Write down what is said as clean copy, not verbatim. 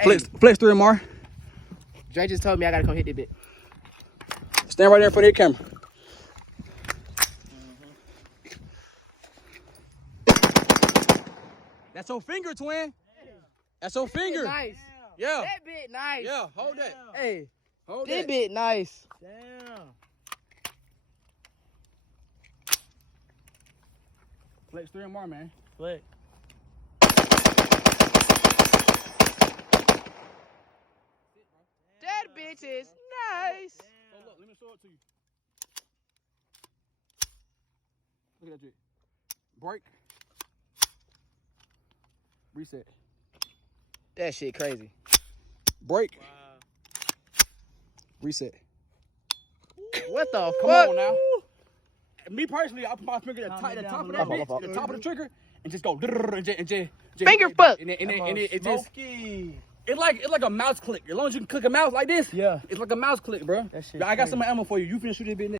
FLEX3MR. Dre just told me I gotta come hit that bit. Stand right there in front of your camera. That's your finger, twin. That's your finger. Nice. Yeah. That bit nice. Yeah, hold that. Hey, Hold that that. bit nice. Damn. FLEX3MR, man. Flex. That bitch is nice. Oh, look, let me show it to you. Look at that jig. Break. Reset. That shit crazy. Break. Wow. Reset. What the Come fuck? on now. Me personally, I put my finger at the Comment top of down that below. bitch, the top of the trigger, and just go. And just Finger fuck. And it just Smoky. it's like a mouse click. As long as you can click a mouse like this, Yeah. it's like a mouse click, bro. That shit I got crazy. some ammo for you. You finna shoot this bitch.